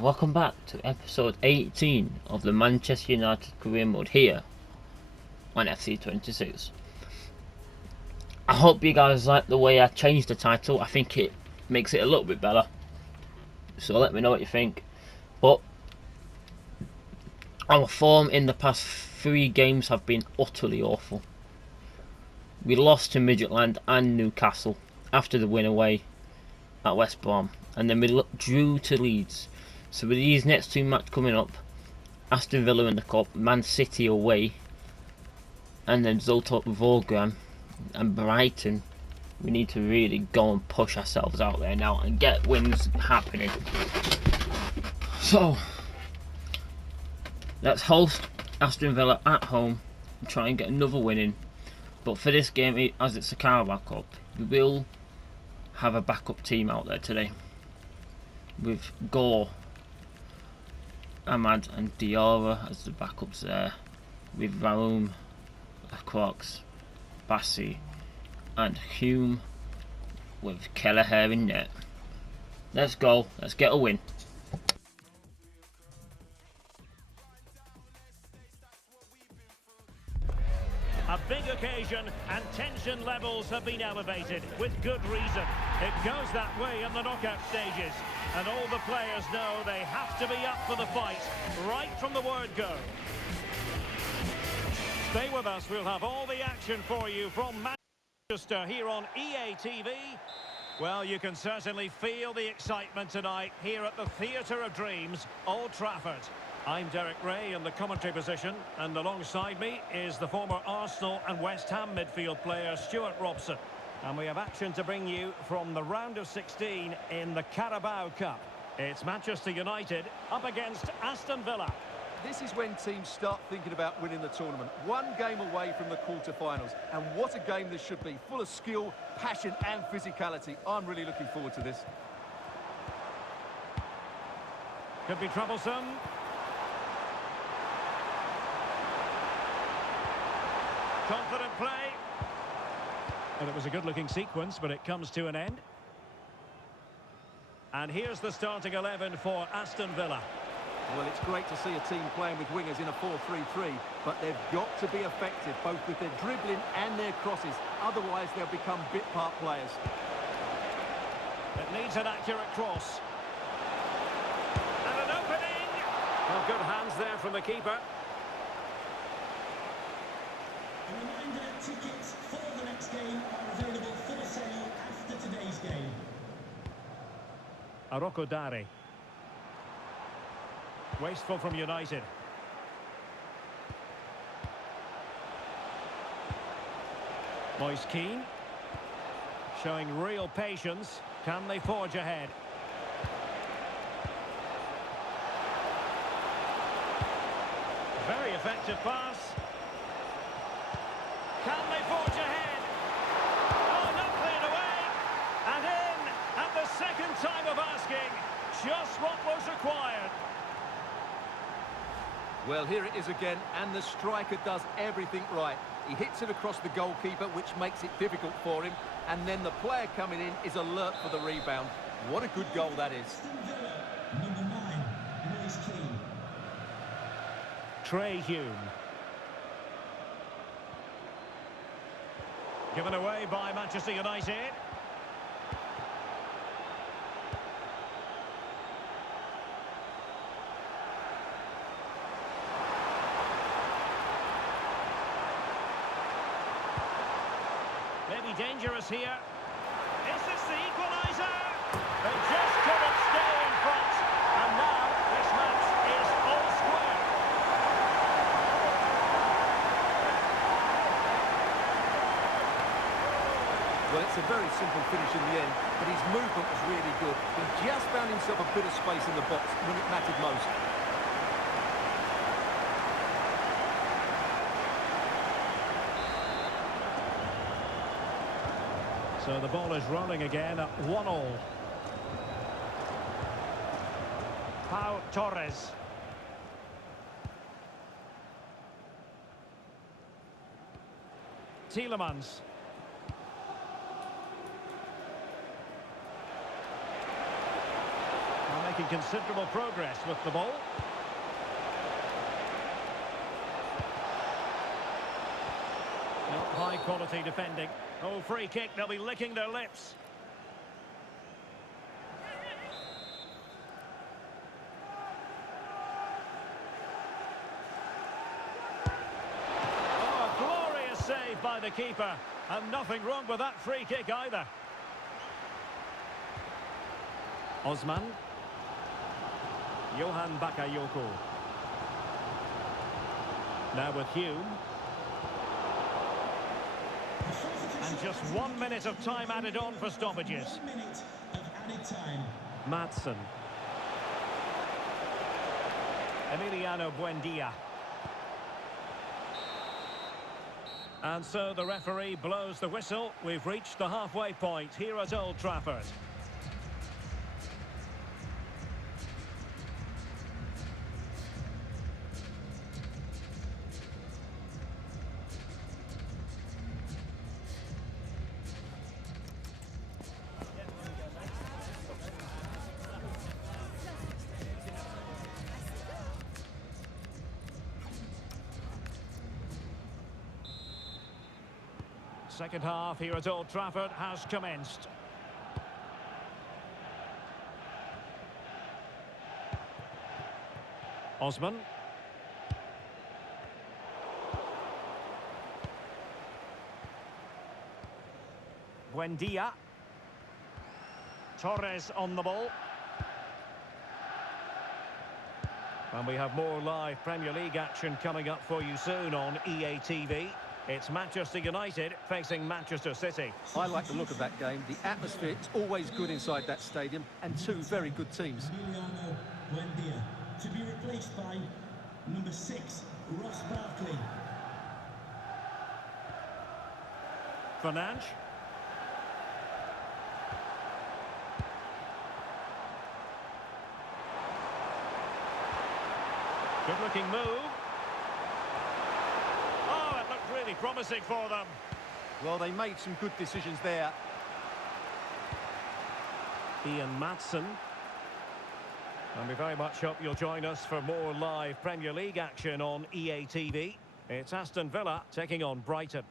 Welcome back to episode 18 of the Manchester United career mode here on FC26. I hope you guys like the way I changed the title. I think it makes it a little bit better, so let me know what you think. But our form in the past 3 games have been utterly awful. We lost to Midtjylland and Newcastle after the win away at West Brom, and then we drew to Leeds. So with these next 2 matches coming up, Aston Villa in the Cup, Man City away, and then Zoltop Vorgram and Brighton, we need to really go and push ourselves out there now and get wins happening. So let's host Aston Villa at home and try and get another win in. But for this game, as it's a Carabao Cup, we will have a backup team out there today with Gore, Ahmad and Diarra as the backups there, with Raoum, Crocs, Bassi and Hume, with Kelleher in net. Let's go, let's get a win. A big occasion and tension levels have been elevated with good reason. It goes that way in the knockout stages, and all the players know they have to be up for the fight right from the word go. Stay with us, we'll have all the action for you from Manchester here on EA TV. Well, you can certainly feel the excitement tonight here at the Theatre of Dreams, Old Trafford. I'm Derek Ray in the commentary position, and alongside me is the former Arsenal and West Ham midfield player Stuart Robson. And we have action to bring you from the round of 16 in the Carabao Cup. It's Manchester United up against Aston Villa. This is when teams start thinking about winning the tournament. 1 game away from the quarter-finals, and what a game this should be. Full of skill, passion and physicality. I'm really looking forward to this. Could be troublesome. Confident play. Well, it was a good-looking sequence, but it comes to an end. And here's the starting 11 for Aston Villa. Well, it's great to see a team playing with wingers in a 4-3-3, but they've got to be effective, both with their dribbling and their crosses. Otherwise, they'll become bit-part players. It needs an accurate cross. And an opening! Well, good hands there from the keeper. A reminder, tickets for the next game are available for sale after today's game. Aroko Dari. Wasteful from United. Moise Keane. Showing real patience. Can they forge ahead? Very effective pass. Can they forge ahead? Oh, not cleared away. And in at the second time of asking. Just what was required. Well, here it is again, and the striker does everything right. He hits it across the goalkeeper, which makes it difficult for him, and then the player coming in is alert for the rebound. What a good goal that is. Aston Villa, number 9, Moise Keane. Trey Hume. Given away by Manchester United. Maybe dangerous here. Is this the equaliser? They just couldn't stay in front. And now this match is all square. Well, it's a very simple finish in the end, but his movement was really good. He just found himself a bit of space in the box when it mattered most. So the ball is rolling again at 1-1. Pau Torres. Tielemans. making considerable progress with the ball. Not high quality defending. Oh, free kick, they'll be licking their lips. Oh, glorious save by the keeper. And nothing wrong with that free kick either. Osman. Johan Bakayoko. Now with Hume. And just 1 minute of time added on for stoppages. 1 minute of added time. Madsen. Emiliano Buendia. And so the referee blows the whistle. We've reached the halfway point here at Old Trafford. Second half here at Old Trafford has commenced. Osman. Buendia. Torres on the ball. And we have more live Premier League action coming up for you soon on EA TV. It's Manchester United facing Manchester City. I like the look of that game. The atmosphere is always good inside that stadium, and two very good teams. Emiliano Buendia to be replaced by number 6, Ross Barkley. Fernandes. Good looking move. Oh, it looked really promising for them. Well, they made some good decisions there. Ian Madsen. And we very much hope you'll join us for more live Premier League action on EA TV. It's Aston Villa taking on Brighton.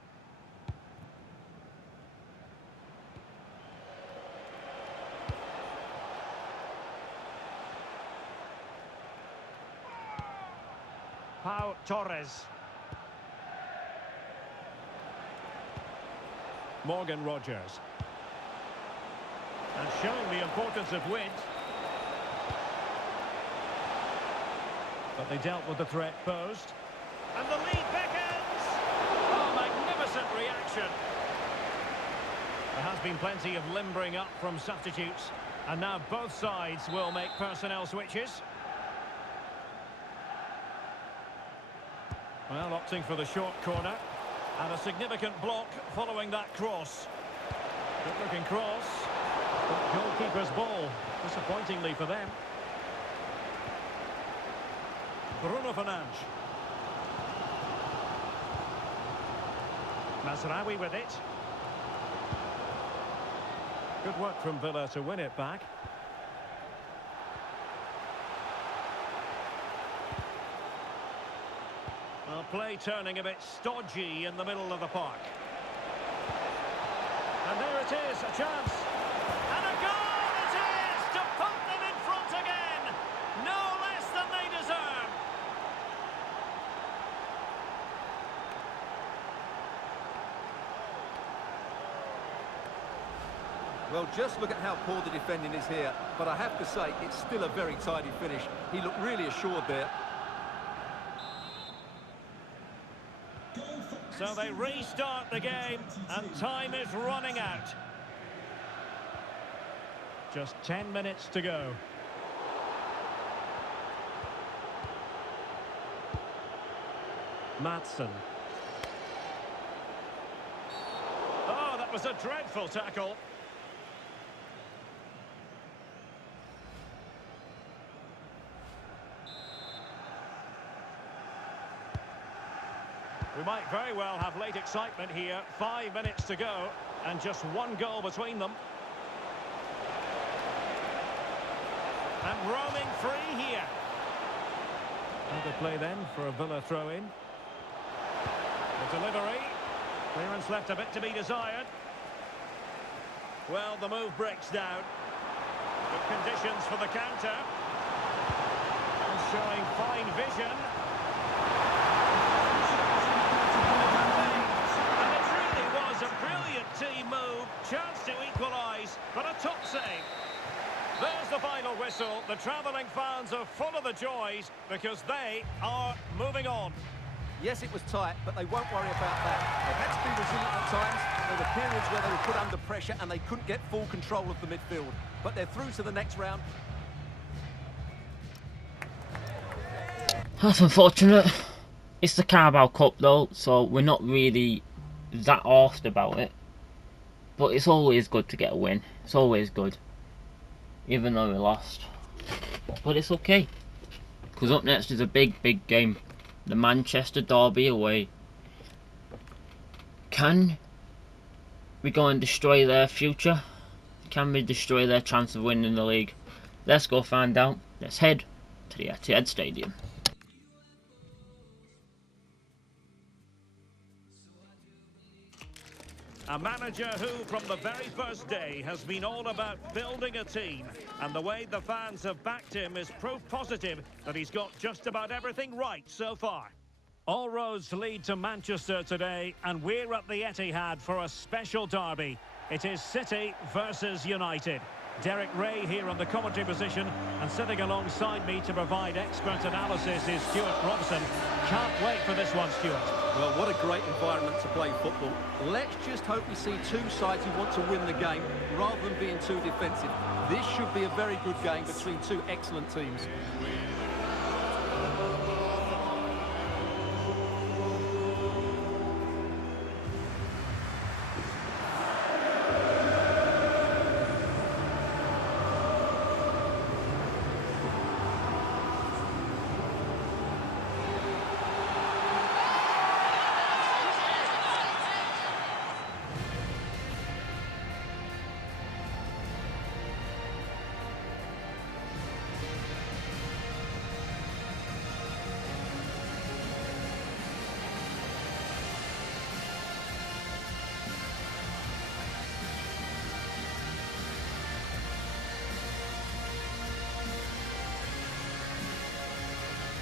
Pau Torres. Morgan Rogers. And showing the importance of wind. But they dealt with the threat posed. And the lead beckons! Oh, magnificent reaction. There has been plenty of limbering up from substitutes. And now both sides will make personnel switches. Well, opting for the short corner. And a significant block following that cross. Good-looking cross. But goalkeeper's ball, disappointingly for them. Bruno Fernandes. Mazraoui with it. Good work from Villa to win it back. Well, play turning a bit stodgy in the middle of the park. And there it is, a chance. And a goal it is to put them in front again. No less than they deserve. Well, just look at how poor the defending is here. But I have to say, it's still a very tidy finish. He looked really assured there. So they restart the game, and time is running out. Just 10 minutes to go. Madsen. Oh, that was a dreadful tackle. We might very well have late excitement here. 5 minutes to go, and just one goal between them. And roaming free here. Another play then for a Villa throw-in. The delivery. Clearance left a bit to be desired. Well, the move breaks down. Good conditions for the counter. And showing fine vision. And it really was a brilliant team move. Chance to equalise, but a top save. There's the final whistle. The travelling fans are full of the joys because they are moving on. Yes, it was tight, but they won't worry about that. They've had to be resilient at times. There were periods where they were put under pressure and they couldn't get full control of the midfield. But they're through to the next round. That's unfortunate. It's the Carabao Cup though, so we're not really that arsed about it. But it's always good to get a win. It's always good. Even though we lost. But it's okay. Because up next is a big game. The Manchester Derby away. Can we go and destroy their future? Can we destroy their chance of winning the league? Let's go find out. Let's head to the Etihad Stadium. A manager who, from the very first day, has been all about building a team. And the way the fans have backed him is proof positive that he's got just about everything right so far. All roads lead to Manchester today, and we're at the Etihad for a special derby. It is City versus United. Derek Ray here on the commentary position, and sitting alongside me to provide expert analysis is Stuart Robson. Can't wait for this one, Stuart. Well, what a great environment to play football. Let's just hope we see two sides who want to win the game rather than being too defensive. This should be a very good game between two excellent teams.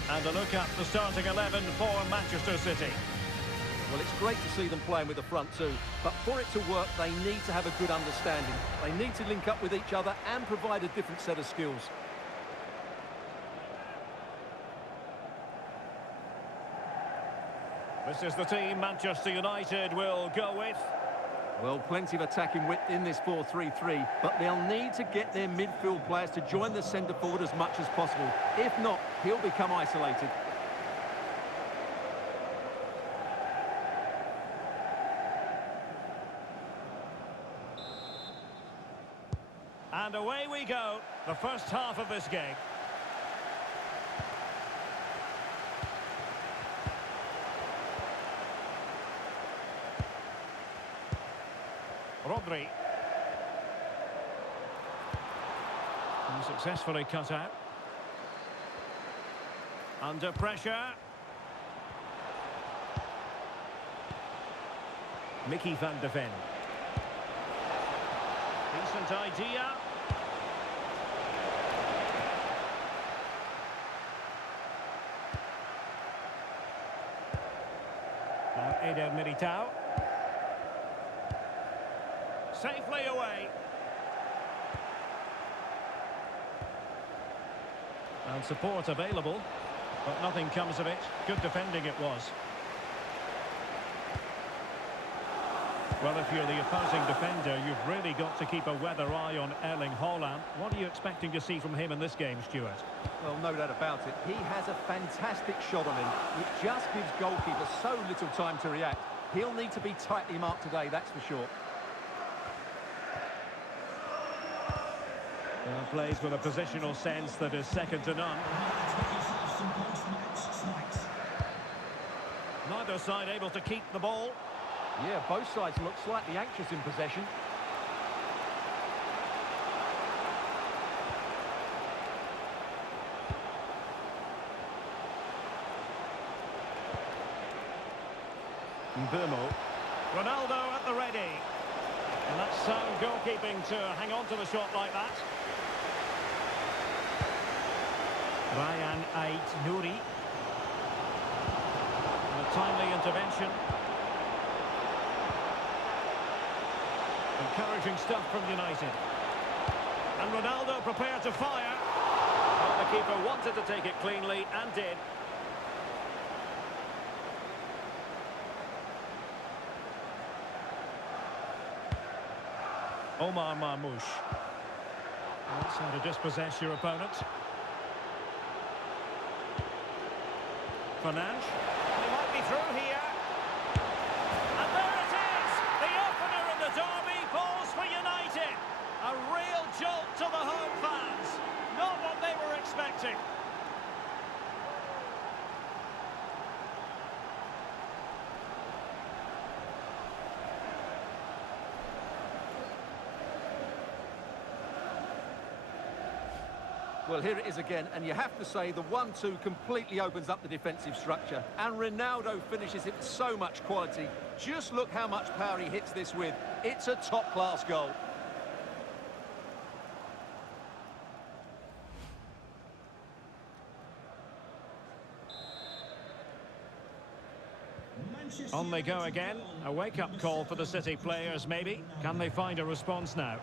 And a look at the starting 11 for Manchester City. Well, it's great to see them playing with the front two, but for it to work, they need to have a good understanding. They need to link up with each other and provide a different set of skills. This is the team Manchester United will go with. Well, plenty of attacking width in this 4-3-3, but they'll need to get their midfield players to join the centre forward as much as possible. If not, he'll become isolated. And away we go, the first half of this game. Rodri. And successfully cut out. Under pressure. Mickey van de Ven. Decent idea. Now Eder Militao. Safely away. And support available, but nothing comes of it. Good defending it was. Well, if you're the opposing defender, you've really got to keep a weather eye on Erling Haaland. What are you expecting to see from him in this game, Stuart? Well, no doubt about it. He has a fantastic shot on him. It just gives goalkeepers so little time to react. He'll need to be tightly marked today, that's for sure. Plays with a positional sense that is second to none. Neither side able to keep the ball. Yeah, both sides look slightly anxious in possession. Mbeumo. Ronaldo at the ready. And that's sound goalkeeping to hang on to the shot like that. Ryan Ait-Nouri. And a timely intervention. Encouraging stuff from United. And Ronaldo prepared to fire. Well, the keeper wanted to take it cleanly and did. Omar Marmoush. That's how to dispossess your opponent. Fernandes. He might be through here. And there it is! The opener in the derby falls for United. A real jolt to the home fans. Not what they were expecting. Well, here it is again, and you have to say the 1-2 completely opens up the defensive structure. And Ronaldo finishes it with so much quality. Just look how much power he hits this with. It's a top-class goal. On they go again. A wake-up call for the City players, maybe. Can they find a response now?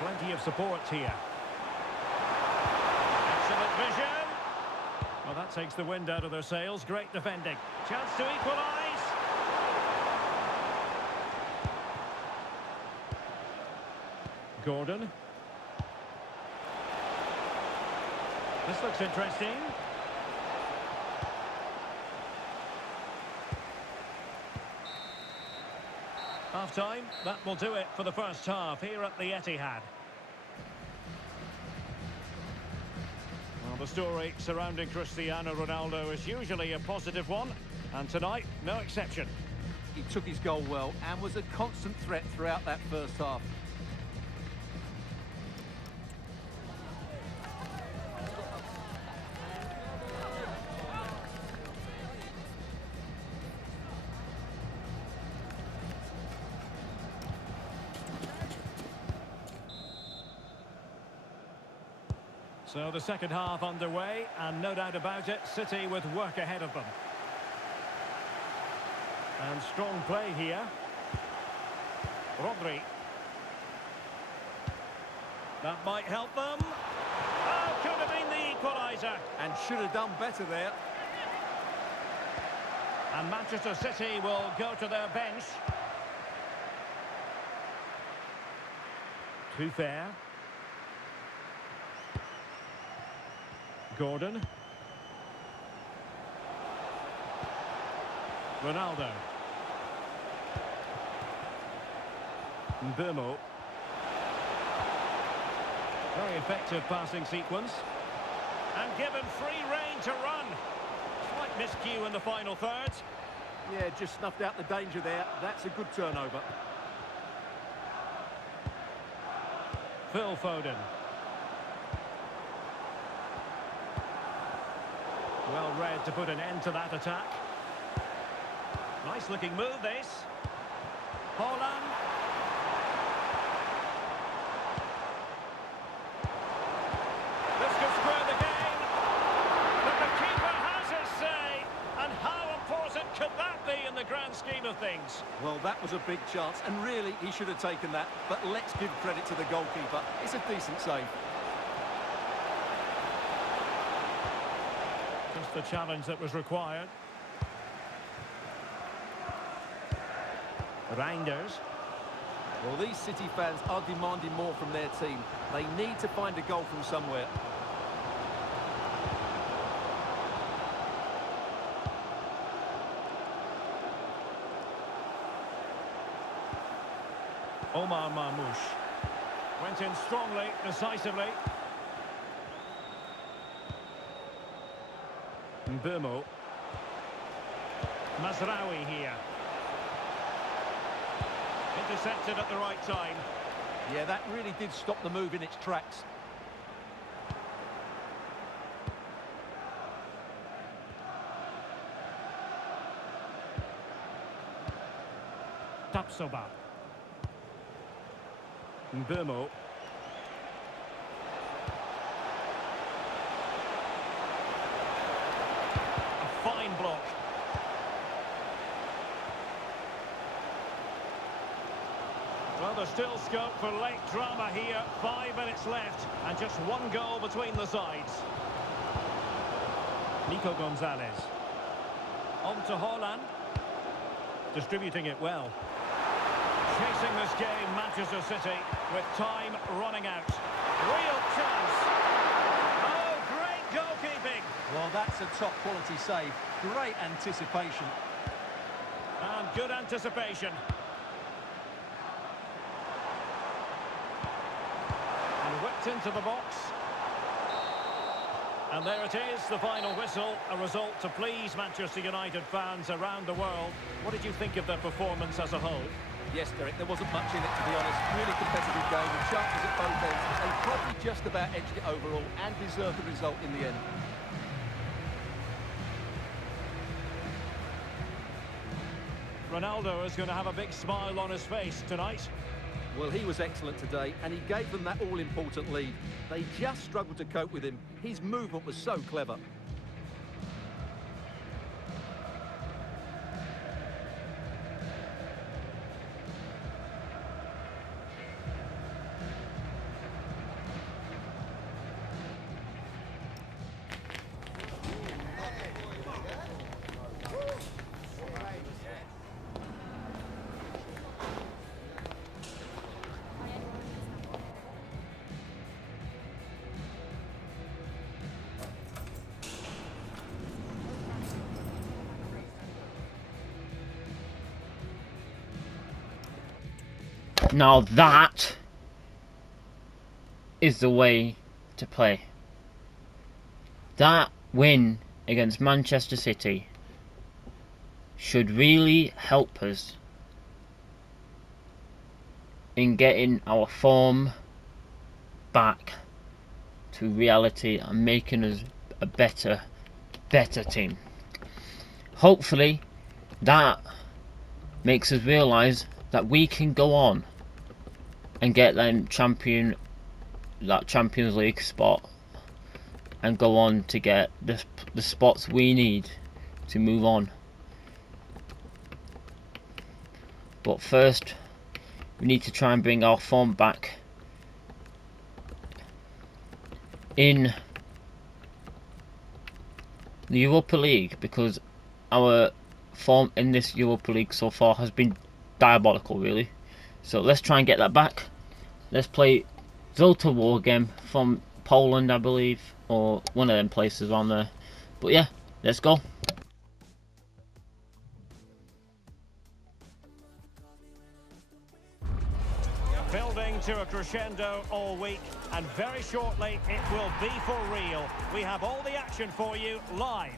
Plenty of support here. Excellent vision. Well, that takes the wind out of their sails. Great defending. Chance to equalise. Gordon. This looks interesting. Half-time, that will do it for the first half here at the Etihad. Well, the story surrounding Cristiano Ronaldo is usually a positive one, and tonight, no exception. He took his goal well and was a constant threat throughout that first half. So the second half underway, and no doubt about it, City with work ahead of them. And strong play here. Rodri. That might help them. Oh, could have been the equaliser. And should have done better there. And Manchester City will go to their bench. Too fair. Gordon. Ronaldo. Mbeumo. Very effective passing sequence. And given free rein to run. Slight miscue in the final third. Yeah, just snuffed out the danger there. That's a good turnover. Phil Foden. Well read to put an end to that attack. Nice looking move, this. Haaland. This could square the game. But the keeper has his say. And how important could that be in the grand scheme of things? Well, that was a big chance, and really, he should have taken that. But let's give credit to the goalkeeper. It's a decent save. Just the challenge that was required. Reinders. Well, these City fans are demanding more from their team. They need to find a goal from somewhere. Omar Marmoush. Went in strongly, decisively. Mbeumo. Mazraoui here. Intercepted at the right time. Yeah, that really did stop the move in its tracks. Tapsoba. Mbeumo. A fine block. Well, there's still scope for late drama here. 5 minutes left and just one goal between the sides. Nico Gonzalez. On to Haaland. Distributing it well. Chasing this game, Manchester City, with time running out. Real chance. Oh, great goalkeeping. Well, that's a top quality save. Great anticipation. And good anticipation. And whipped into the box. And there it is, the final whistle, a result to please Manchester United fans around the world. What did you think of their performance as a whole? Yes, Derek, there wasn't much in it, to be honest. Really competitive game, with chances at both ends. But they probably just about edged it overall and deserved the result in the end. Ronaldo is going to have a big smile on his face tonight. Well, he was excellent today, and he gave them that all-important lead. They just struggled to cope with him. His movement was so clever. Now that is the way to play. That win against Manchester City should really help us in getting our form back to reality and making us a better team. Hopefully that makes us realise that we can go on and get that Champions League spot and go on to get the spots we need to move on. But first we need to try and bring our form back in the Europa League, because our form in this Europa League so far has been diabolical, really. So let's try and get that back. Let's play Zolta Wargame from Poland, I believe, or one of them places around there. But yeah, let's go. Building to a crescendo all week, and very shortly it will be for real. We have all the action for you live.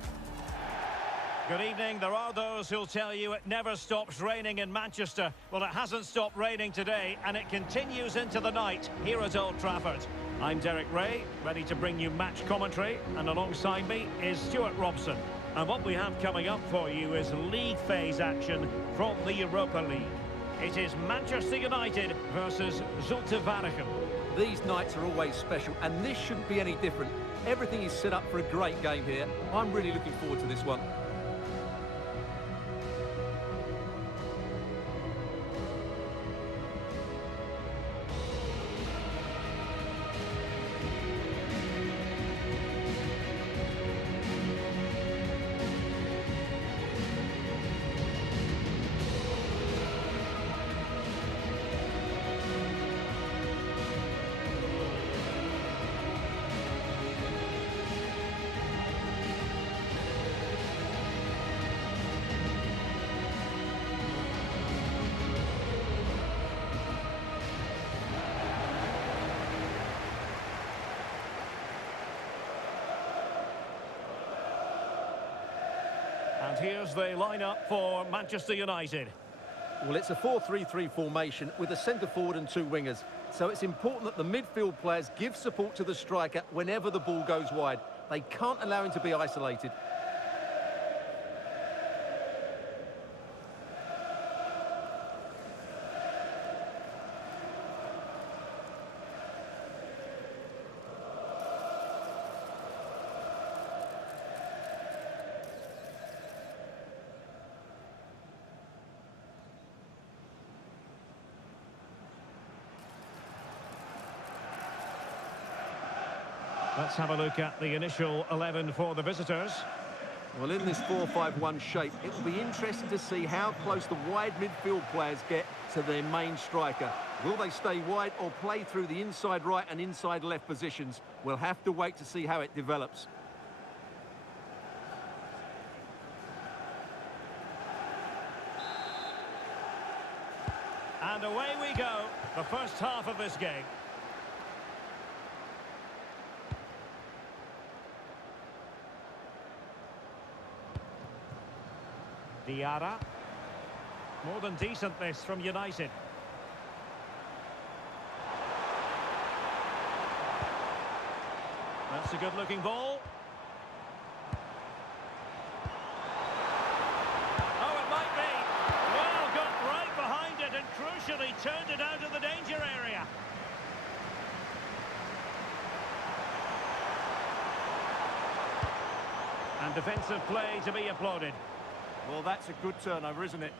Good evening. There are those who'll tell you it never stops raining in Manchester. Well, it hasn't stopped raining today, and it continues into the night here at Old Trafford. I'm Derek Ray, ready to bring you match commentary, and alongside me is Stuart Robson. And what we have coming up for you is league phase action from the Europa League. It is Manchester United versus Zulte Waregem. These nights are always special, and this shouldn't be any different. Everything is set up for a great game here. I'm really looking forward to this one. And here's the lineup for Manchester United. Well, it's a 4-3-3 formation with a centre forward and two wingers. So it's important that the midfield players give support to the striker whenever the ball goes wide. They can't allow him to be isolated. Let's have a look at the initial 11 for the visitors. Well, in this 4-5-1 shape, it will be interesting to see how close the wide midfield players get to their main striker. Will they stay wide or play through the inside right and inside left positions? We'll have to wait to see how it develops. And away we go, the first half of this game. Diarra. More than decent this from United. That's a good looking ball. Oh, it might be. Well, got right behind it and crucially turned it out of the danger area. And defensive play to be applauded. Well, that's a good turnover, isn't it?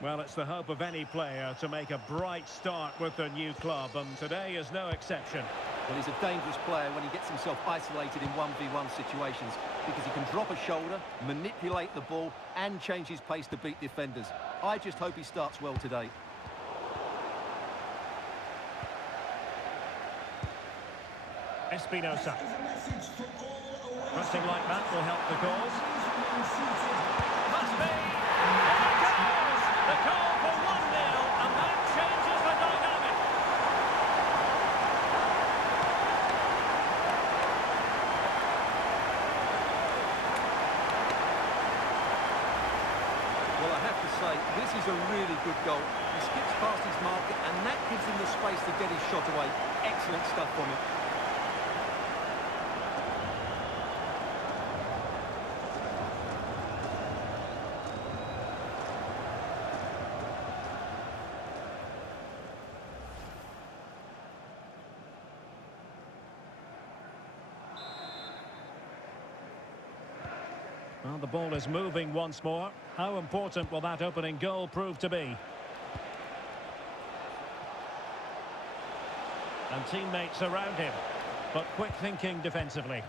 Well, it's the hope of any player to make a bright start with their new club, and today is no exception. Well, he's a dangerous player when he gets himself isolated in 1v1 situations because he can drop a shoulder, manipulate the ball and change his pace to beat defenders. I just hope he starts well today. Espinosa. Pressing like that will help the cause. Must be! There it goes! The goal for 1-0, and that changes the dynamic. Well, I have to say, this is a really good goal. He skips past his marker and that gives him the space to get his shot away. Excellent stuff from him. Well, the ball is moving once more. How important will that opening goal prove to be? And teammates around him, but quick thinking defensively.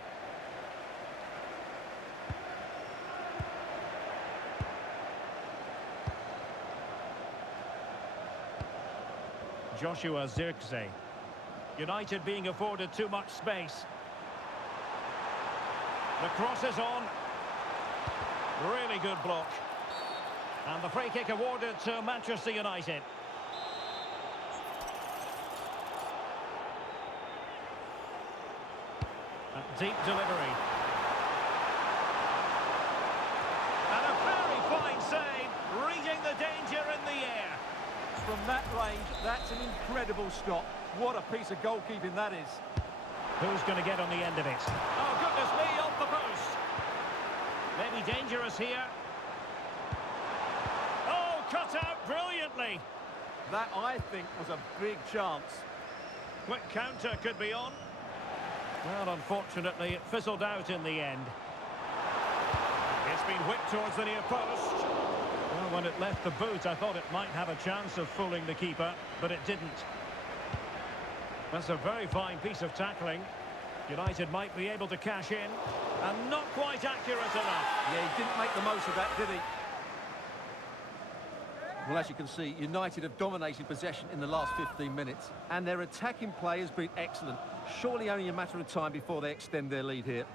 Joshua Zirkzee. United being afforded too much space. The cross is on. Really good block. And the free kick awarded to Manchester United. A deep delivery. And a very fine save, reading the danger in the air. From that range, that's an incredible stop. What a piece of goalkeeping that is. Who's going to get on the end of it? Oh, goodness me, off the post. Maybe dangerous here. Oh, cut out brilliantly. That, I think, was a big chance. Quick counter could be on. Well, unfortunately, it fizzled out in the end. It's been whipped towards the near post. Well, when it left the boot, I thought it might have a chance of fooling the keeper, but it didn't. That's a very fine piece of tackling. United might be able to cash in, and not quite accurate enough. Yeah, he didn't make the most of that, did he? Well, as you can see, United have dominated possession in the last 15 minutes, and their attacking play has been excellent. Surely only a matter of time before they extend their lead here.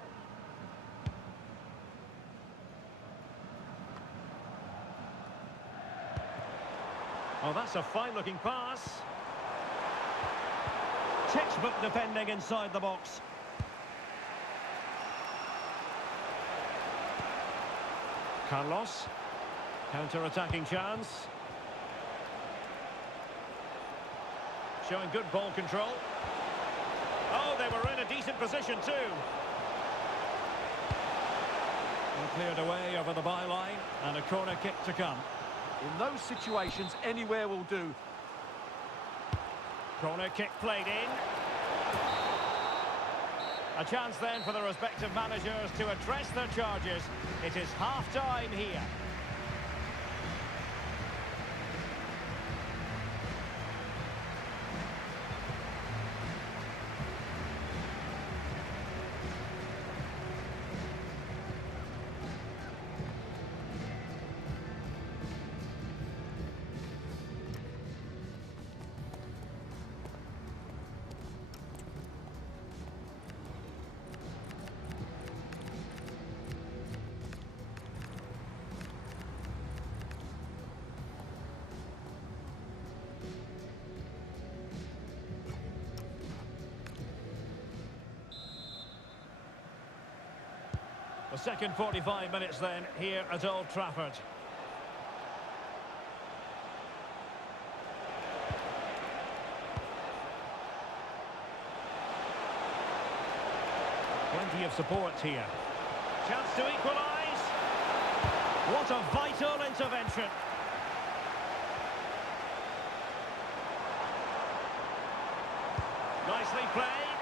Oh, that's a fine-looking pass. Textbook defending inside the box. Carlos. Counter-attacking chance. Showing good ball control. Oh, they were in a decent position too. And cleared away over the byline, and a corner kick to come. In those situations, anywhere will do. Corner kick played in. A chance then for the respective managers to address their charges. It is half-time here. The second 45 minutes then here at Old Trafford. Plenty of support here. Chance to equalise. What a vital intervention. Nicely played.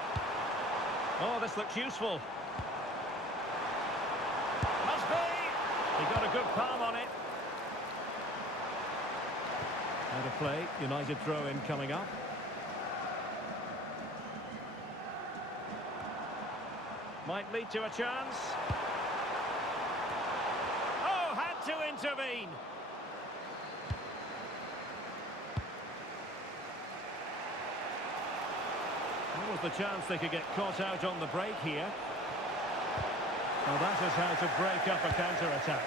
Oh, this looks useful. He got a good palm on it. Out of play, United throw-in coming up. Might lead to a chance. Oh, had to intervene. What was the chance they could get caught out on the break here? Well, that is how to break up a counter-attack.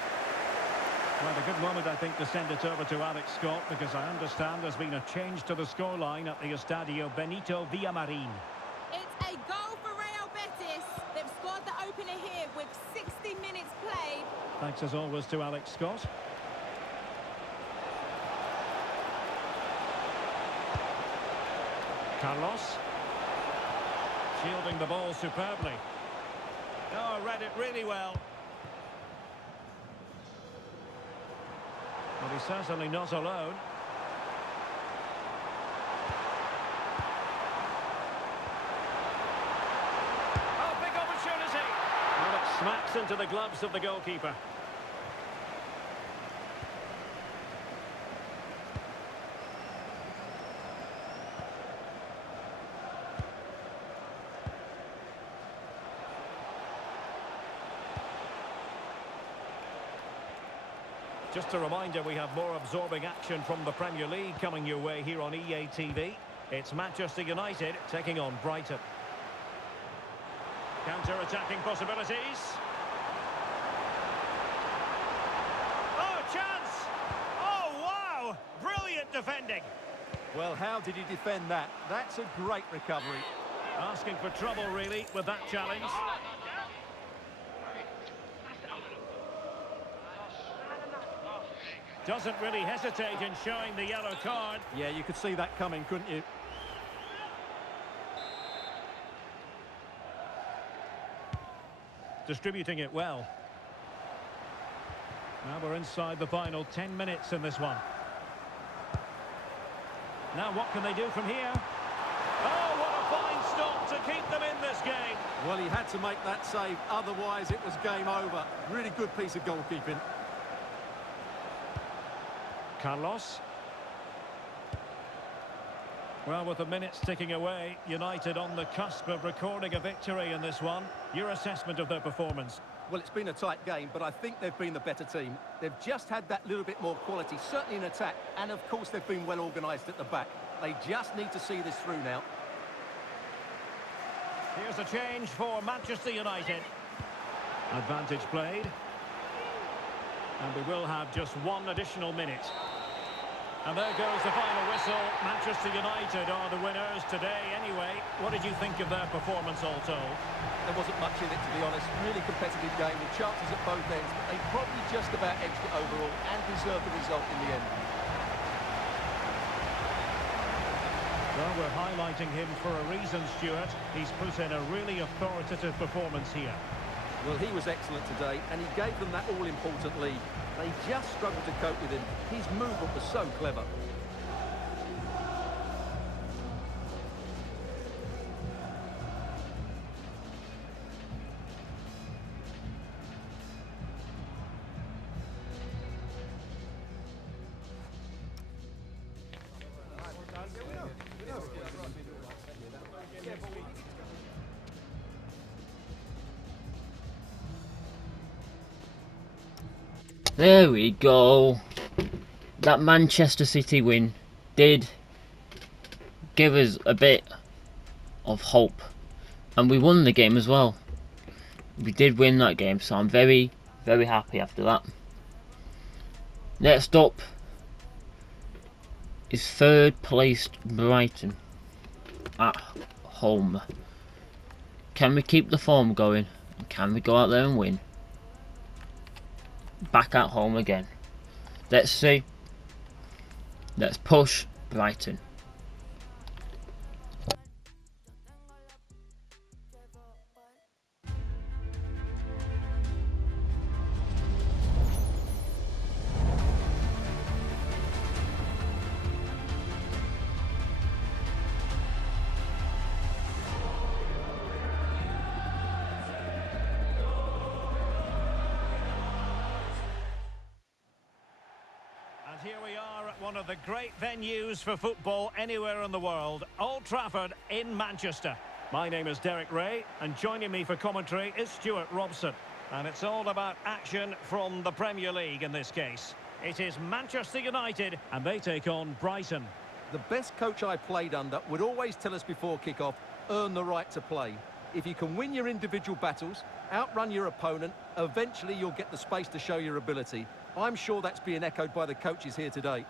Well, a good moment, I think, to send it over to Alex Scott, because I understand there's been a change to the scoreline at the Estadio Benito Villamarín. It's a goal for Real Betis. They've scored the opener here with 60 minutes played. Thanks, as always, to Alex Scott. Carlos. Shielding the ball superbly. Oh, read it really well. But he's certainly not alone. Oh, big opportunity. Well, it smacks into the gloves of the goalkeeper. Just a reminder, we have more absorbing action from the Premier League coming your way here on EA TV. It's Manchester United taking on Brighton. Counter-attacking possibilities. Oh, chance! Oh, wow! Brilliant defending. Well, how did he defend that? That's a great recovery. Asking for trouble, really, with that challenge. Doesn't really hesitate in showing the yellow card. Yeah, you could see that coming, couldn't you? Distributing it well. Now we're inside the final 10 minutes in this one. Now what can they do from here? Oh, what a fine stop to keep them in this game. Well, he had to make that save, otherwise it was game over. Really good piece of goalkeeping. Carlos. Well, with the minutes ticking away, United on the cusp of recording a victory in this one. Your assessment of their performance? Well, it's been a tight game, but I think they've been the better team. They've just had that little bit more quality, certainly in attack, and of course they've been well organised at the back. They just need to see this through now. Here's a change for Manchester United. Advantage played. And we will have just one additional minute. And there goes the final whistle. Manchester United are the winners today anyway. What did you think of their performance all told? There wasn't much in it, to be honest. Really competitive game with chances at both ends, but they probably just about edged it overall and deserved the result in the end. Well, we're highlighting him for a reason, Stuart. He's put in a really authoritative performance here. Well, he was excellent today, and he gave them that all-important lead. They just struggled to cope with him. His movement was so clever. There we go. That Manchester City win did give us a bit of hope, and we won the game as well. We did win that game, so I'm very, very happy after that. Next up is third placed Brighton at home. Can we keep the form going? Can we go out there and win? Back at home again. Let's see. Let's push Brighton. Here we are at one of the great venues for football anywhere in the world, Old Trafford in Manchester. My name is Derek Ray, and joining me for commentary is Stuart Robson. And it's all about action from the Premier League in this case. It is Manchester United, and they take on Brighton. The best coach I played under would always tell us before kick-off, earn the right to play. If you can win your individual battles, outrun your opponent, eventually you'll get the space to show your ability. I'm sure that's being echoed by the coaches here today.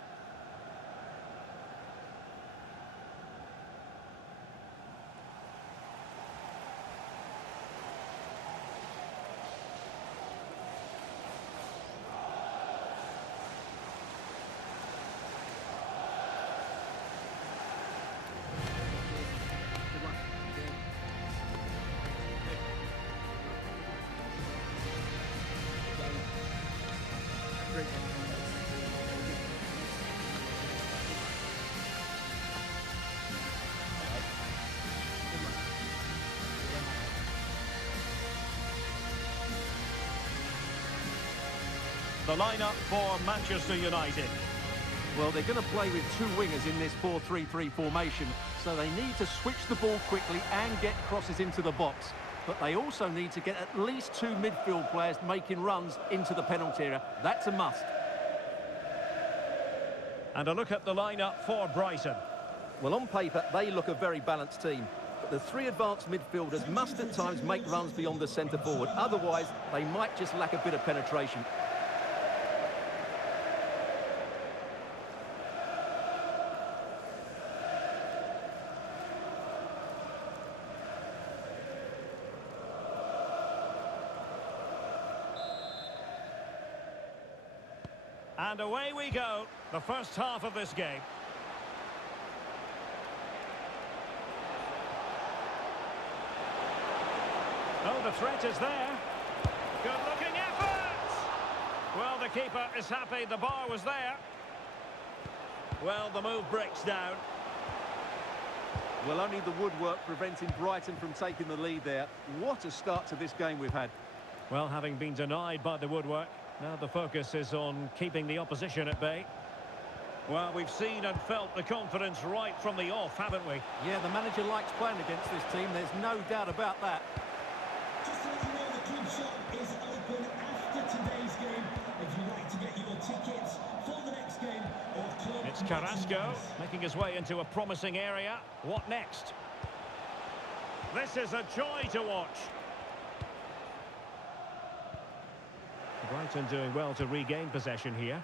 The lineup for Manchester United. Well, they're going to play with two wingers in this 4-3-3 formation, so they need to switch the ball quickly and get crosses into the box. But they also need to get at least two midfield players making runs into the penalty area. That's a must. And a look at the lineup for Brighton. Well, on paper, they look a very balanced team. But the three advanced midfielders must at times make runs beyond the centre forward. Otherwise, they might just lack a bit of penetration. And away we go, the first half of this game. Oh, the threat is there. Good-looking effort! Well, the keeper is happy the bar was there. Well, the move breaks down. Well, only the woodwork preventing Brighton from taking the lead there. What a start to this game we've had. Well, having been denied by the woodwork, now the focus is on keeping the opposition at bay. Well, we've seen and felt the confidence right from the off, haven't we? Yeah, the manager likes playing against this team. There's no doubt about that. Just to let you know, the club shop is open after today's game. If you'd like to get your tickets for the next game or club It's Carrasco merchandise. making his way into a promising area. What next? This is a joy to watch. Brighton doing well to regain possession here.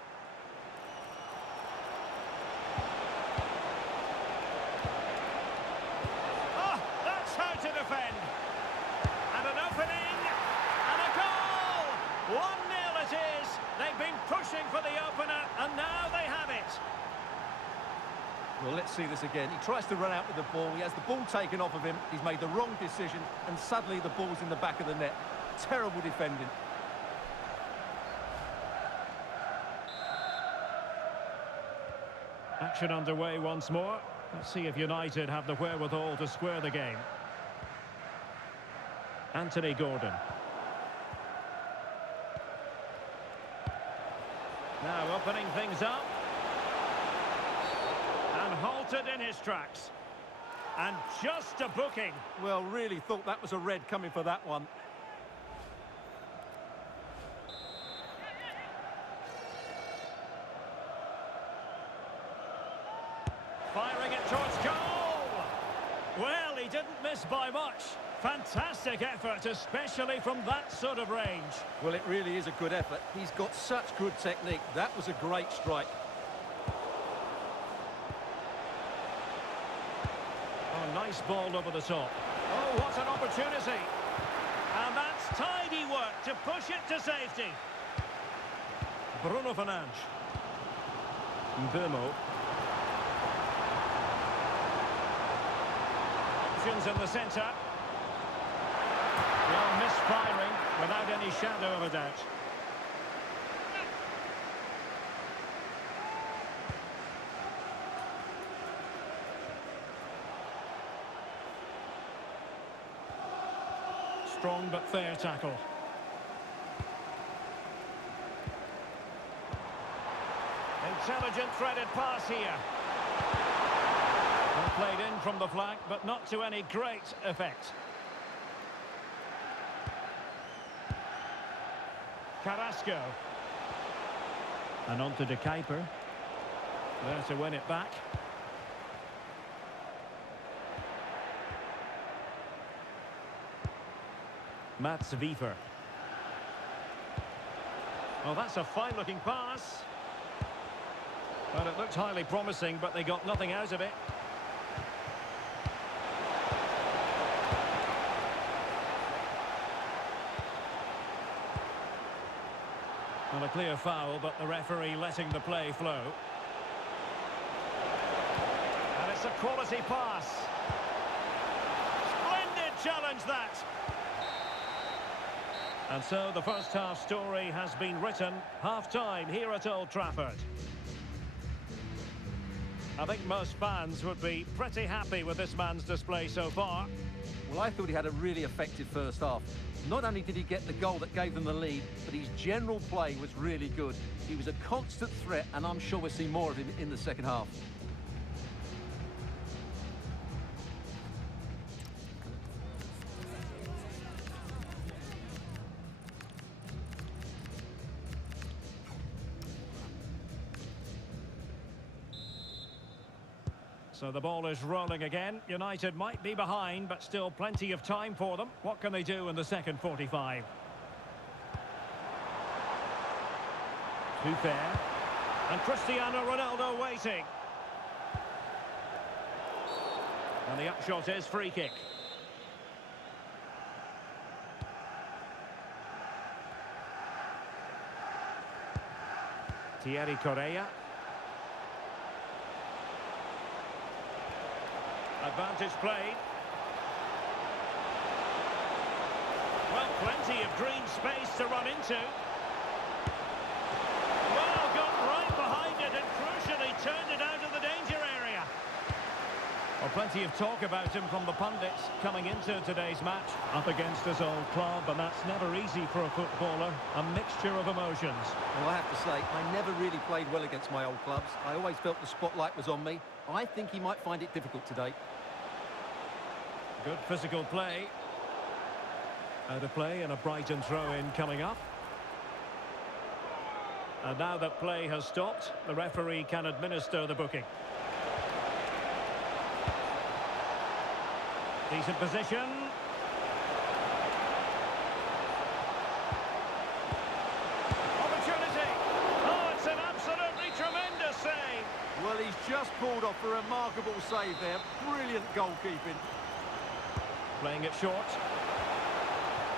Well, let's see this again. He tries to run out with the ball. He has the ball taken off of him. He's made the wrong decision, and suddenly the ball's in the back of the net. Terrible defending. Action underway once more. Let's see if United have the wherewithal to square the game. Anthony Gordon. Now opening things up. And halted in his tracks. And just a booking. Well, really thought that was a red coming for that one. Firing it towards goal! Well, he didn't miss by much. Fantastic effort, especially from that sort of range. Well, it really is a good effort. He's got such good technique. That was a great strike. Oh, nice ball over the top. Oh, what an opportunity. And that's tidy work to push it to safety. Bruno Fernandes. Mbeumo. Options in the centre. Well, misfiring without any shadow of a doubt. Strong but fair tackle. Intelligent threaded pass here. Well played in from the flank, but not to any great effect. Carrasco. And on to De Kuyper. There to win it back. Mats Wiever. Oh, that's a fine-looking pass. Well, it looked highly promising, but they got nothing out of it. Well, a clear foul, but the referee letting the play flow. And it's a quality pass. Splendid challenge, that. And so the first half story has been written. Half-time here at Old Trafford. I think most fans would be pretty happy with this man's display so far. Well, I thought he had a really effective first half. Not only did he get the goal that gave them the lead, but his general play was really good. He was a constant threat, and I'm sure we'll see more of him in the second half. So the ball is rolling again. United might be behind, but still plenty of time for them. What can they do in the second 45? Too fair. And Cristiano Ronaldo waiting. And the upshot is free kick. Thierry Correia. Advantage played. Well, plenty of green space to run into. Well, got right behind it and crucially turned it out of the danger area. Well, plenty of talk about him from the pundits coming into today's match. Up against his old club, and that's never easy for a footballer. A mixture of emotions. Well, I have to say, I never really played well against my old clubs. I always felt the spotlight was on me. I think he might find it difficult today. Good physical play. Out of play and a Brighton throw-in coming up. And now that play has stopped, the referee can administer the booking. Decent position. Opportunity. Oh, it's an absolutely tremendous save. Well, he's just pulled off a remarkable save there. Brilliant goalkeeping. Playing it short.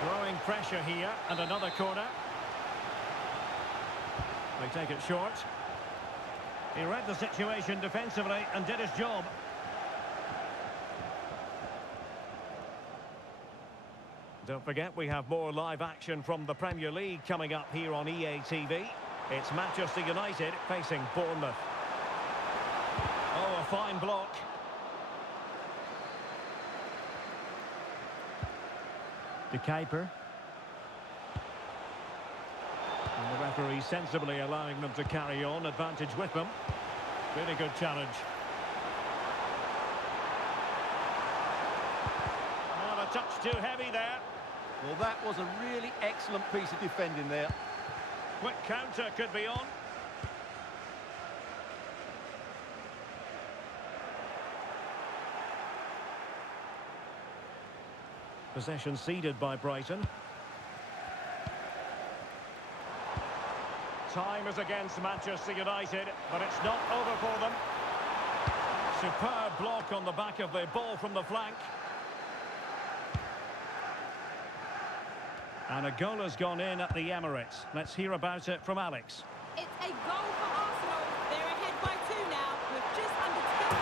Growing pressure here, and another corner. They take it short. He read the situation defensively and did his job. Don't forget, we have more live action from the Premier League coming up here on EA TV. It's Manchester United facing Bournemouth. Oh, a fine block. De Kuiper. And the referee sensibly allowing them to carry on, advantage with them. Really good challenge. Well, a touch too heavy there. Well, that was a really excellent piece of defending there. Quick counter could be on. Possession ceded by Brighton. Time is against Manchester United, but it's not over for them. Superb block on the back of the ball from the flank. And a goal has gone in at the Emirates. Let's hear about it from Alex. It's a goal for Arsenal. They're ahead by 2 now with just under 10.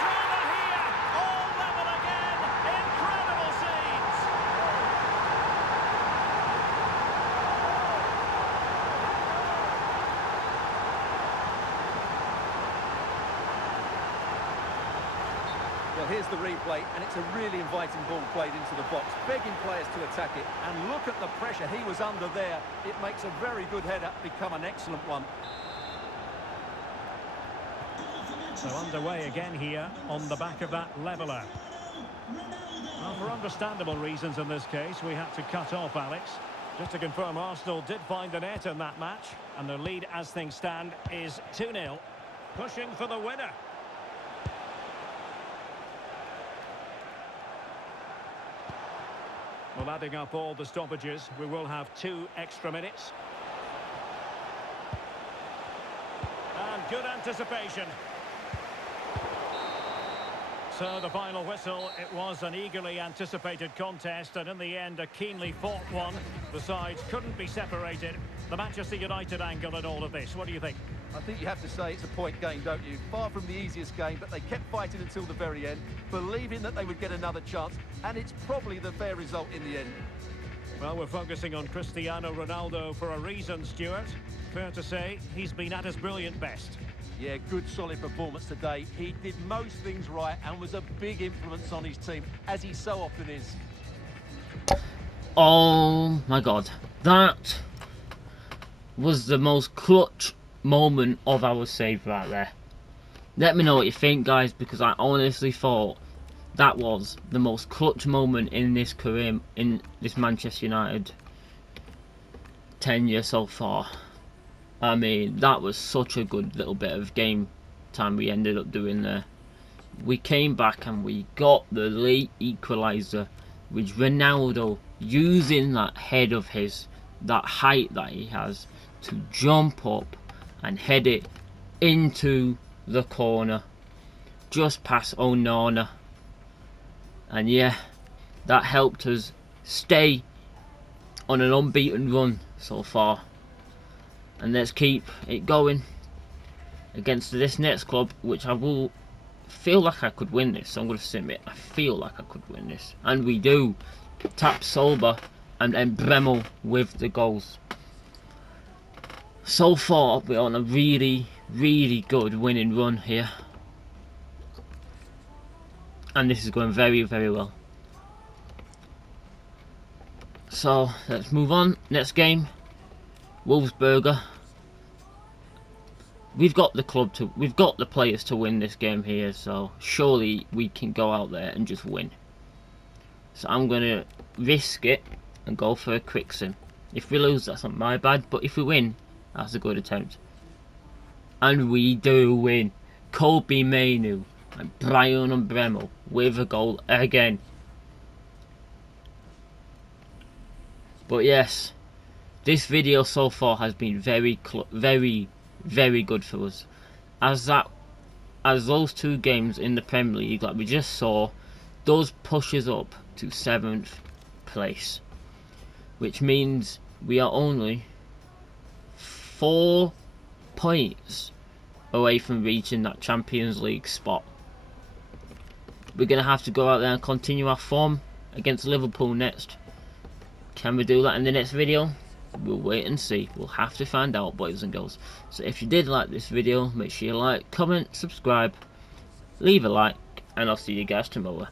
Drama here! All level again! Incredible scenes! Well, here's the replay, and it's a really inviting ball played into the box, begging players to attack it. And look at the pressure he was under there. It makes a very good header become an excellent one. So underway again here on the back of that leveller. Well, for understandable reasons in this case, we had to cut off Alex. Just to confirm, Arsenal did find the net in that match, and their lead as things stand is 2-0. Pushing for the winner. Well, adding up all the stoppages, we will have 2 extra minutes. And good anticipation. So the final whistle, it was an eagerly anticipated contest, and in the end a keenly fought one. The sides couldn't be separated. The Manchester United angle in all of this, what do you think? I think you have to say it's a point game, don't you? Far from the easiest game, but they kept fighting until the very end, believing that they would get another chance, and it's probably the fair result in the end. Well, we're focusing on Cristiano Ronaldo for a reason, Stuart. Fair to say, he's been at his brilliant best. Yeah, good solid performance today. He did most things right and was a big influence on his team, as he so often is. Oh my god, that was the most clutch moment of our save right there. Let me know what you think, guys, because I honestly thought that was the most clutch moment in this career, in this Manchester United tenure so far. I mean, that was such a good little bit of game time we ended up doing there. We came back and we got the late equaliser with Ronaldo using that head of his, that height that he has, to jump up and head it into the corner just past Onana. And yeah, that helped us stay on an unbeaten run so far. And let's keep it going against this next club, which I will feel like I could win this. So I'm going to submit. I feel like I could win this. And we do. Tapsoba and Bremo with the goals. So far, we're on a really, really good winning run here. And this is going very, very well. So, let's move on. Next game. Wolfsburger. We've got the players to win this game here, so surely we can go out there and just win. So I'm gonna risk it and go for a quick sim. If we lose, that's not my bad, but if we win, that's a good attempt. And we do win. Kobe Mainu and Brian Bremo with a goal again. But yes, this video so far has been very, very good for us. As those 2 games in the Premier League that we just saw, does push us up to 7th place, which means we are only 4 points away from reaching that Champions League spot. We're going to have to go out there and continue our form against Liverpool next. Can we do that in the next video? We'll wait and see. We'll have to find out, boys and girls. So if you did like this video, make sure you like, comment, subscribe, leave a like, and I'll see you guys tomorrow.